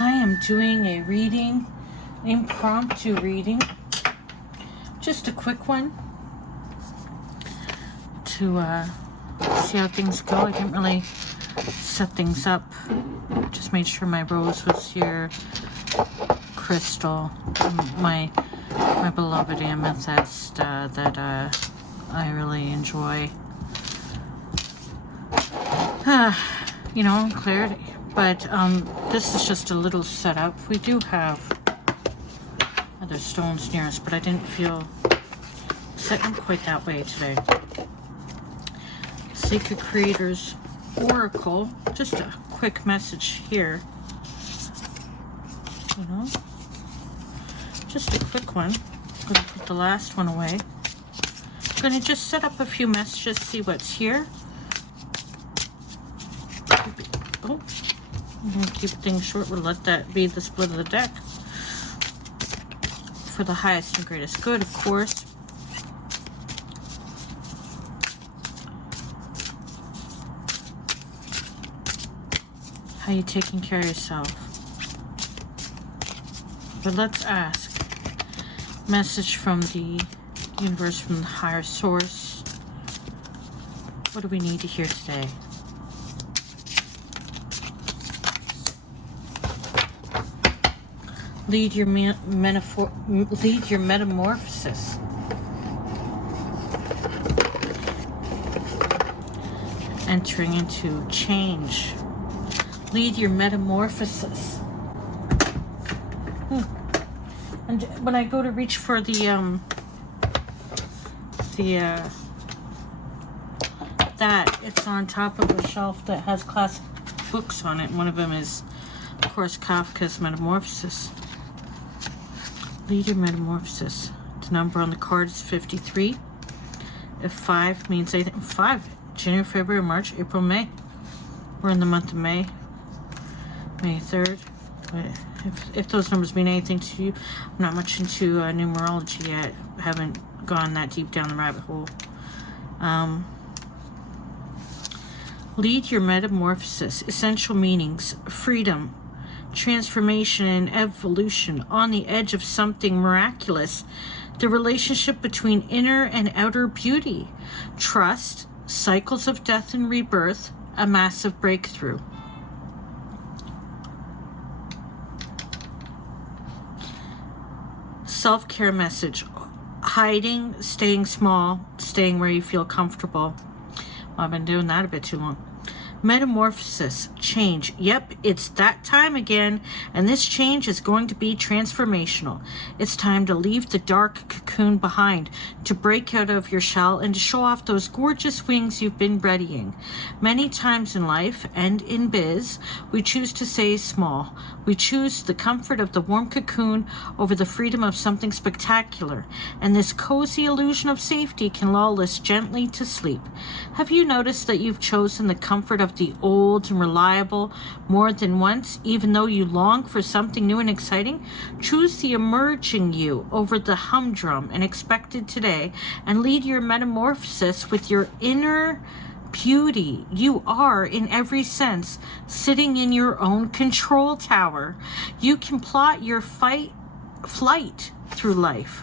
I am doing a reading, impromptu reading, just a quick one to see how things go. I didn't really set things up, just made sure my rose was here, crystal, my beloved amethyst that I really enjoy. You know, clarity. But this is just a little setup. We do have other stones near us, but I didn't feel setting quite that way today. Sacred Creators Oracle. Just a quick message here. You know, just a quick one. I'm going to put the last one away. I'm going to just set up a few messages, see what's here. Oh. I'm going to keep things short. We'll let that be the split of the deck. For the highest and greatest good, of course. How you taking care of yourself? But let's ask. Message from the universe, from the higher source. What do we need to hear today? Lead your metamorphosis. Entering into change. Lead your metamorphosis. And when I go to reach for that, it's on top of a shelf that has classic books on it. One of them is, of course, Kafka's Metamorphosis. Lead your metamorphosis. The number on the card is 53. If 5 means anything, 5. January, February, March, April, May. We're in the month of May. May 3rd. If those numbers mean anything to you, I'm not much into numerology yet. I haven't gone that deep down the rabbit hole. Lead your metamorphosis. Essential meanings. Freedom. Transformation and evolution, on the edge of something miraculous, the relationship between inner and outer beauty, trust, cycles of death and rebirth, a massive breakthrough. Self-care message, hiding, staying small, staying where you feel comfortable. Well, I've been doing that a bit too long. Metamorphosis, change. Yep, it's that time again, and this change is going to be transformational. It's time to leave the dark cocoon behind, to break out of your shell and to show off those gorgeous wings you've been readying. Many times in life and in biz, we choose to stay small. We choose the comfort of the warm cocoon over the freedom of something spectacular, and this cozy illusion of safety can lull us gently to sleep. Have you noticed that you've chosen the comfort of the old and reliable more than once, even though you long for something new and exciting? Choose the emerging you over the humdrum and expected today, and lead your metamorphosis with your inner beauty. You are, in every sense, sitting in your own control tower. You can plot your flight through life.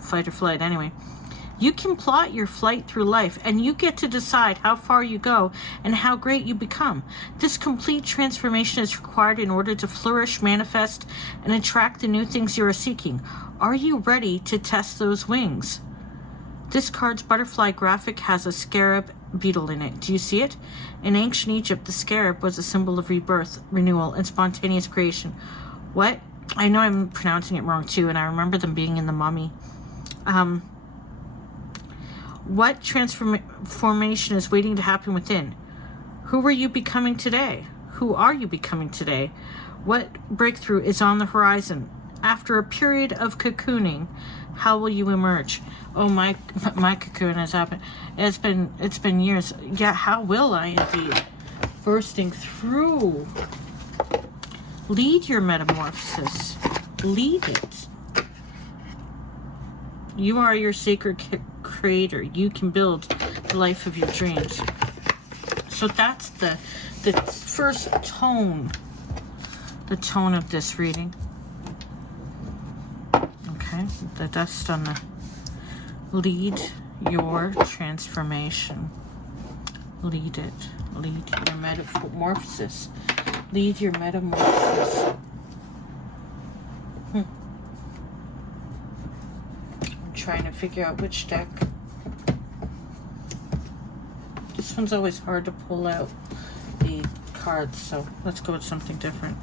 Fight or flight, anyway. You can plot your flight through life, and you get to decide how far you go and how great you become. This complete transformation is required in order to flourish, manifest, and attract the new things you are seeking. Are you ready to test those wings? This card's butterfly graphic has a scarab beetle in it. Do you see it? In ancient Egypt, the scarab was a symbol of rebirth, renewal, and spontaneous creation. What? I know I'm pronouncing it wrong too, and I remember them being in the mummy. What transformation is waiting to happen within? Who are you becoming today? Who are you becoming today? What breakthrough is on the horizon? After a period of cocooning, how will you emerge? Oh, my cocoon has happened. It's been years. Yeah, how will I indeed? Bursting through. Lead your metamorphosis. Lead it. You are your sacred creator. You can build the life of your dreams. So that's the first tone the tone of this reading. Okay, the dust on the lead your transformation. Lead it. Lead your metamorphosis. Lead your metamorphosis. I'm trying to figure out which deck. This one's always hard to pull out the cards, so let's go with something different.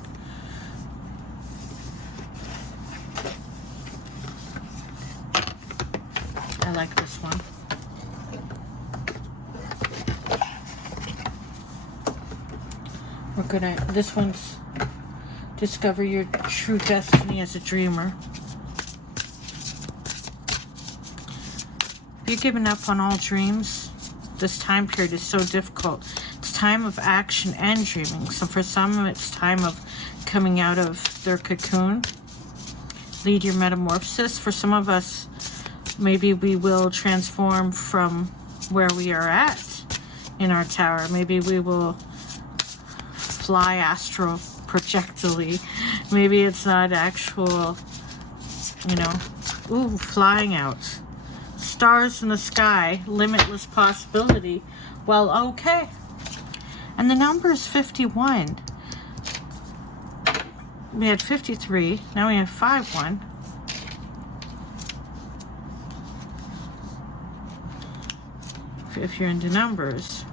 I like this one. We're gonna, this one's discover your true destiny as a dreamer. If you're giving up on all dreams, this time period is so difficult. It's time of action and dreaming. So for some, it's time of coming out of their cocoon. Lead your metamorphosis. For some of us, maybe we will transform from where we are at in our tower. Maybe we will fly astral projectily. Maybe it's not actual, you know, ooh, flying out. Stars in the sky, limitless possibility. Well, okay. And the number is 51. We had 53. Now we have 51. If you're into numbers.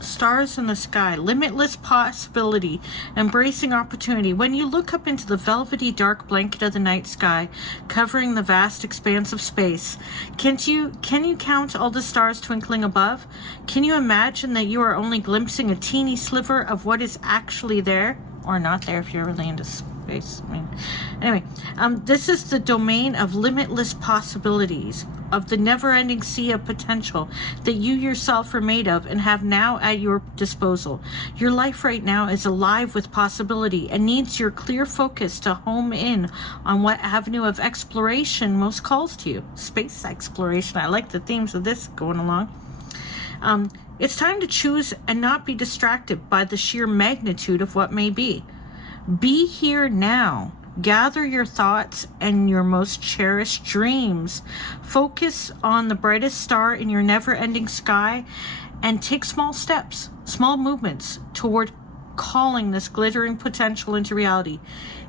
Stars in the sky, limitless possibility, embracing opportunity. When you look up into the velvety dark blanket of the night sky, covering the vast expanse of space, can you count all the stars twinkling above? Can you imagine that you are only glimpsing a teeny sliver of what is actually there? Or not there if you're really into space. I mean, anyway, this is the domain of limitless possibilities, of the never-ending sea of potential that you yourself are made of and have now at your disposal. Your life right now is alive with possibility and needs your clear focus to home in on what avenue of exploration most calls to you. Space exploration. I like the themes of this going along. It's time to choose and not be distracted by the sheer magnitude of what may be. Be here now. Gather your thoughts and your most cherished dreams. Focus on the brightest star in your never-ending sky and take small steps, small movements toward calling this glittering potential into reality.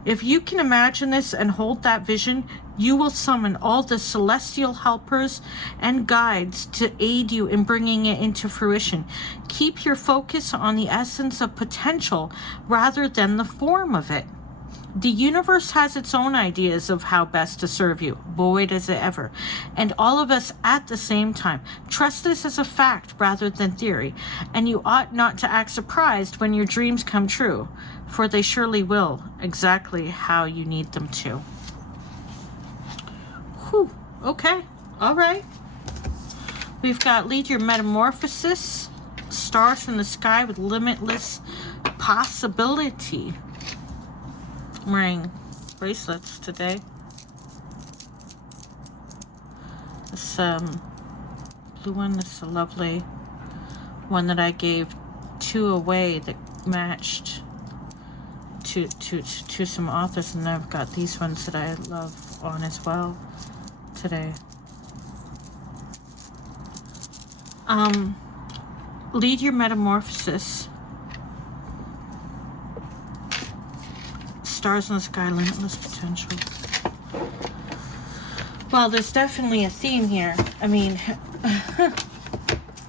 If you can imagine this and hold that vision, you will summon all the celestial helpers and guides to aid you in bringing it into fruition. Keep your focus on the essence of potential rather than the form of it. The universe has its own ideas of how best to serve you. Boy, does it ever. And all of us at the same time. Trust this as a fact rather than theory. And you ought not to act surprised when your dreams come true, for they surely will, exactly how you need them to. Whew. Okay. All right. We've got Lead Your Metamorphosis. Stars in the sky with limitless possibility. I'm wearing bracelets today. This blue one, this is a lovely one that I gave 2 away that matched to some authors, and I've got these ones that I love on as well today. Lead Your Metamorphosis. Stars in the sky, limitless potential. Well, there's definitely a theme here. I mean,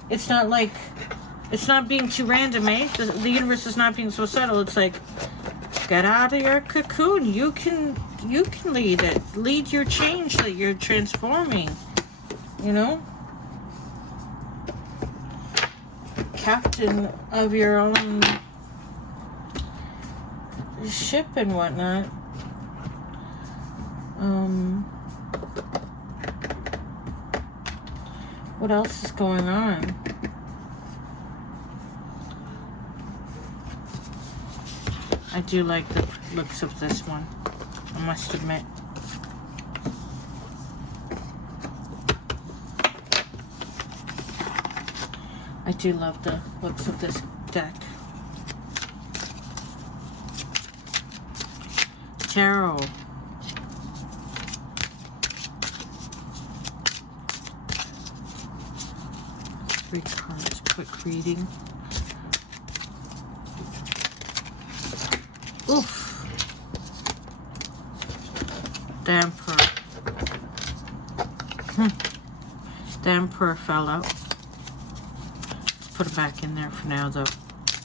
it's not like, it's not being too random, eh? The universe is not being so subtle. It's like, get out of your cocoon. You can lead it. Lead your change that you're transforming. You know? Captain of your own ship and whatnot. What else is going on? I do like the looks of this one, I must admit. I do love the looks of this deck. Tarot. 3 cards, quick reading. Oof. The Emperor. The Emperor fell out. Let's put it back in there for now, though.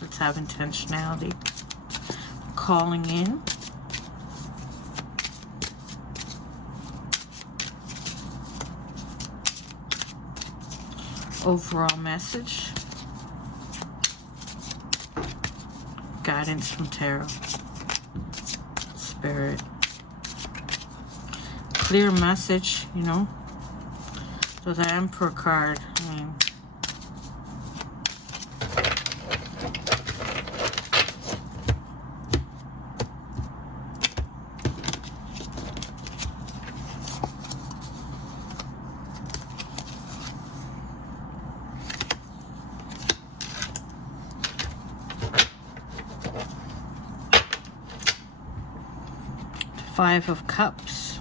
Let's have intentionality. Calling in. Overall message. Guidance from Tarot. Spirit. Clear message, you know. So the Emperor card, I mean, Five of Cups,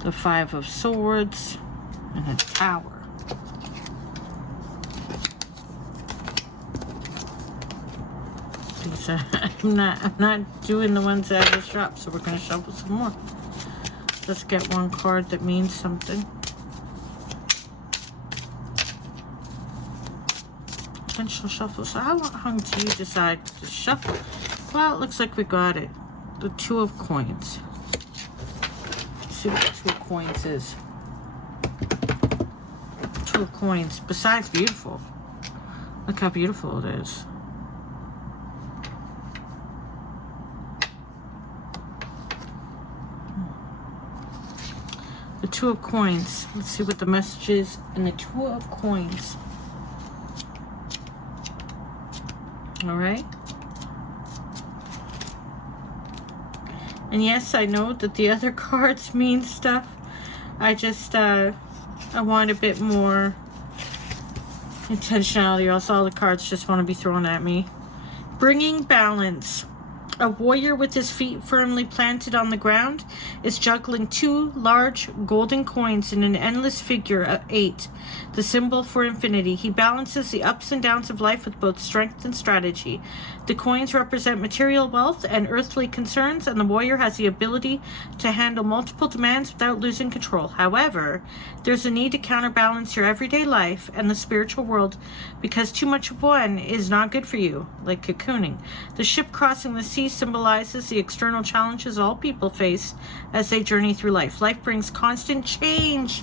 the Five of Swords, and a Tower. These are, I'm not doing the ones that I just dropped, so we're going to shuffle some more. Let's get one card that means something. Potential shuffle. So how long do you decide to shuffle? Well, it looks like we got it. The Two of Coins. Let's see what the Two of Coins is. Two of Coins. Besides beautiful. Look how beautiful it is. The Two of Coins. Let's see what the message is in the Two of Coins. Alright. And yes, I know that the other cards mean stuff. I just, I want a bit more intentionality, or else all the cards just want to be thrown at me. Bringing balance. A warrior with his feet firmly planted on the ground is juggling 2 large golden coins in an endless figure of 8, the symbol for infinity. He balances the ups and downs of life with both strength and strategy. The coins represent material wealth and earthly concerns, and the warrior has the ability to handle multiple demands without losing control. However, there's a need to counterbalance your everyday life and the spiritual world, because too much of one is not good for you, like cocooning. The ship crossing the sea symbolizes the external challenges all people face as they journey through life. Life brings constant change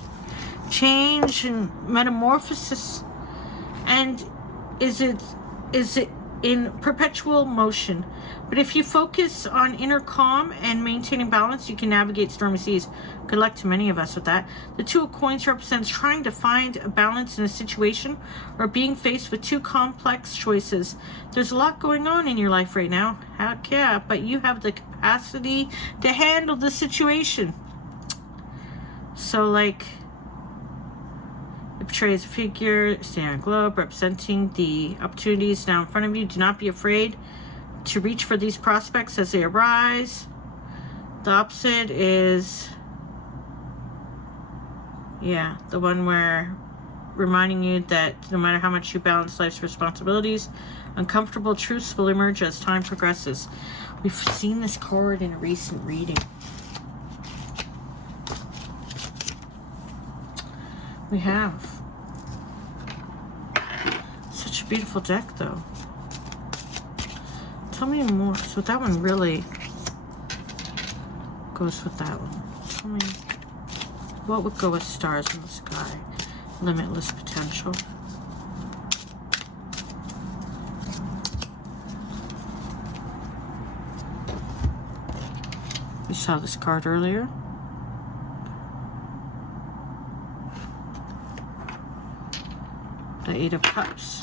and metamorphosis, and is it in perpetual motion. But if you focus on inner calm and maintaining balance, you can navigate stormy seas. Good luck to many of us with that. The Two of Coins represents trying to find a balance in a situation or being faced with 2 complex choices. There's a lot going on in your life right now. Heck yeah, but you have the capacity to handle the situation. So, like, it portrays a figure standing on a globe representing the opportunities now in front of you. Do not be afraid to reach for these prospects as they arise. The opposite is, yeah, the one where reminding you that no matter how much you balance life's responsibilities, uncomfortable truths will emerge as time progresses. We've seen this card in a recent reading. We have. Such a beautiful deck, though. Tell me more. So that one really goes with that one. Tell me what would go with Stars in the Sky. Limitless potential. We saw this card earlier. The Eight of Cups.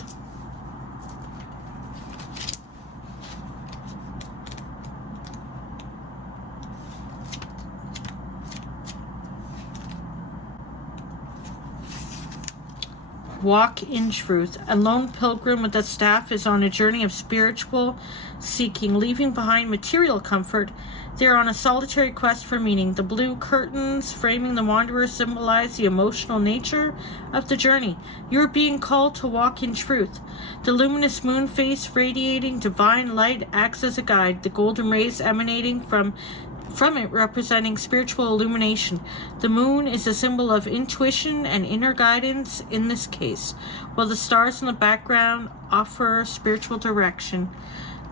Walk in truth. A lone pilgrim with a staff is on a journey of spiritual seeking, leaving behind material comfort. They are on a solitary quest for meaning. The blue curtains framing the wanderer symbolize the emotional nature of the journey. You are being called to walk in truth. The luminous moon face radiating divine light acts as a guide, the golden rays emanating from it representing spiritual illumination. The moon is a symbol of intuition and inner guidance in this case, while the stars in the background offer spiritual direction.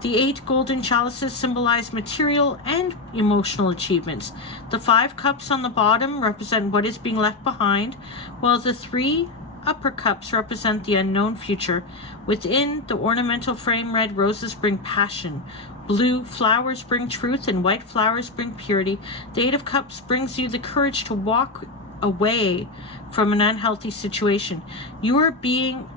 The 8 golden chalices symbolize material and emotional achievements. The 5 cups on the bottom represent what is being left behind, while the 3 upper cups represent the unknown future. Within the ornamental frame, red roses bring passion, blue flowers bring truth, and white flowers bring purity. The 8 of Cups brings you the courage to walk away from an unhealthy situation. You are being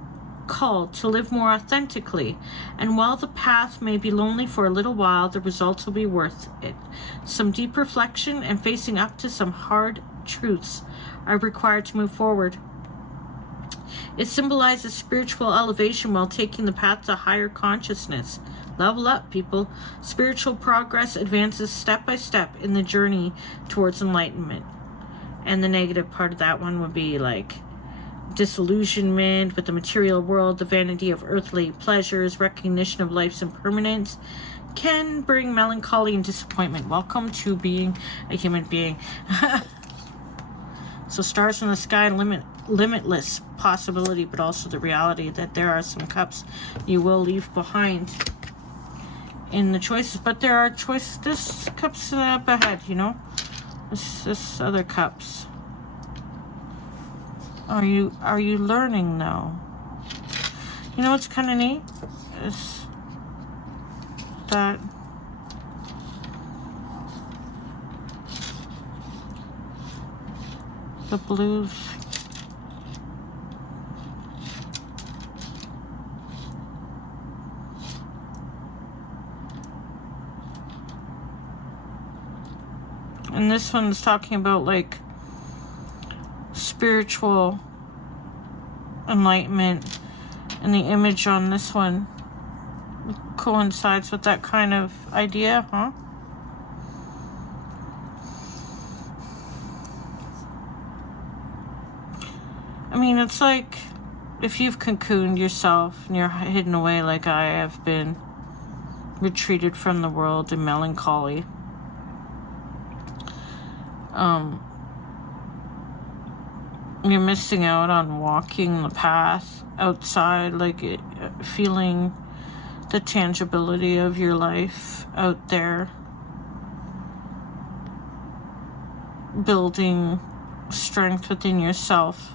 called to live more authentically, and while the path may be lonely for a little while, the results will be worth it. Some deep reflection and facing up to some hard truths are required to move forward. It symbolizes spiritual elevation while taking the path to higher consciousness. Level up, people. Spiritual progress advances step by step in the journey towards enlightenment. And the negative part of that one would be like disillusionment with the material world, the vanity of earthly pleasures, recognition of life's impermanence can bring melancholy and disappointment. Welcome to being a human being. So stars in the sky, limitless possibility, but also the reality that there are some cups you will leave behind in the choices. But there are choices. This cup's up ahead, you know. This other cups. Are you learning though? You know what's kind of neat is that the blues and this one's talking about like spiritual enlightenment, and the image on this one coincides with that kind of idea, huh? I mean, it's like if you've cocooned yourself and you're hidden away like I have been, retreated from the world in melancholy. You're missing out on walking the path outside, like feeling the tangibility of your life out there, building strength within yourself,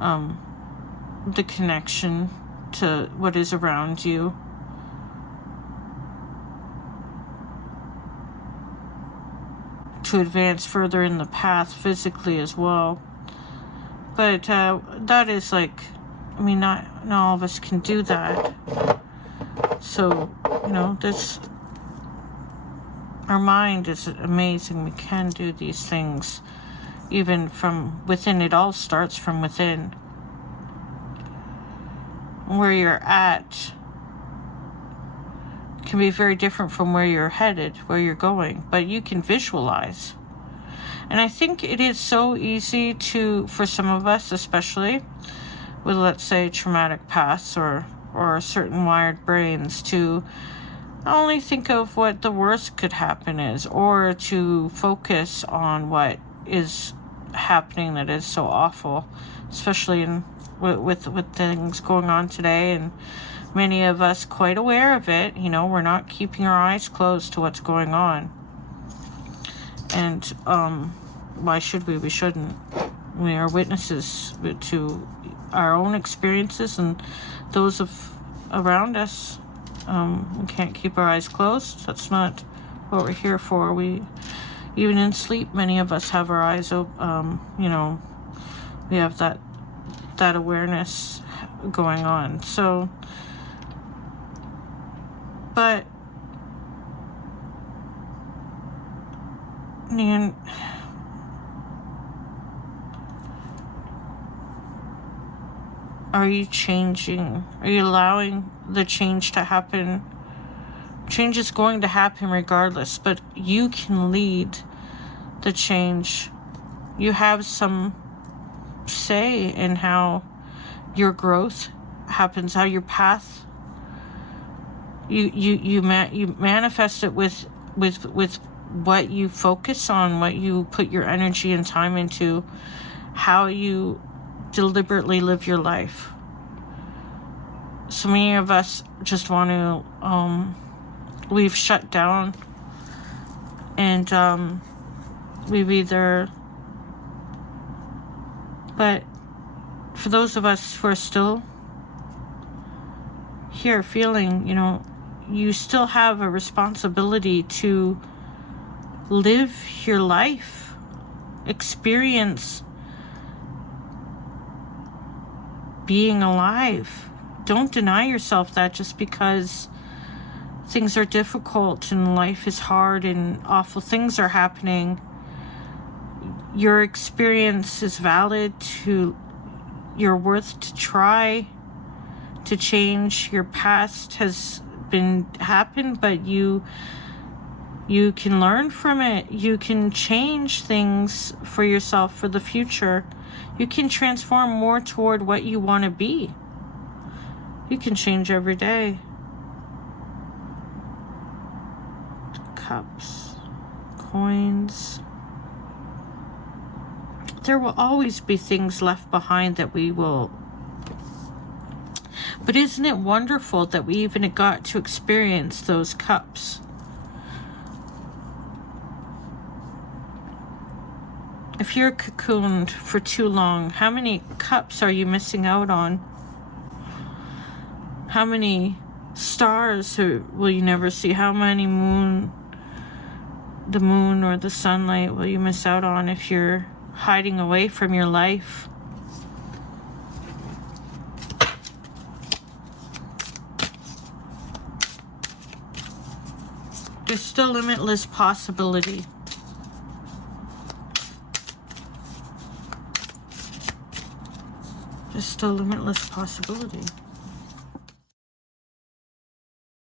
the connection to what is around you. To advance further in the path physically as well. But that is like, I mean, not all of us can do that. So, you know, our mind is amazing. We can do these things even from within. It all starts from within. Where you're at can be very different from where you're headed, where you're going, but you can visualize. And I think it is so easy for some of us, especially with, let's say, traumatic pasts or certain wired brains, to only think of what the worst could happen is, or to focus on what is happening that is so awful, especially with things going on today, and many of us quite aware of it. You know, we're not keeping our eyes closed to what's going on. And why should we? We shouldn't. We are witnesses to our own experiences and those around us. We can't keep our eyes closed. That's not what we're here for. Even in sleep, many of us have our eyes open. You know, we have that awareness going on. So, but Are you changing? Are you allowing the change to happen? Change is going to happen regardless, but you can lead the change. You have some say in how your growth happens, how your path, you manifest it with what you focus on, what you put your energy and time into, how you deliberately live your life. So many of us just want to, we've shut down, and we've either, but for those of us who are still here feeling, you know, you still have a responsibility to live your life, experience being alive. Don't deny yourself that just because things are difficult and life is hard and awful things are happening. Your experience is valid. You're worth to try to change. Your past has happened, but you can learn from it. You can change things for yourself for the future. You can transform more toward what you want to be. You can change every day. Cups, coins. There will always be things left behind that we will. But isn't it wonderful that we even got to experience those cups? If you're cocooned for too long, how many cups are you missing out on? How many stars will you never see? How many the moon or the sunlight will you miss out on if you're hiding away from your life? There's still limitless possibility. There's still limitless possibility.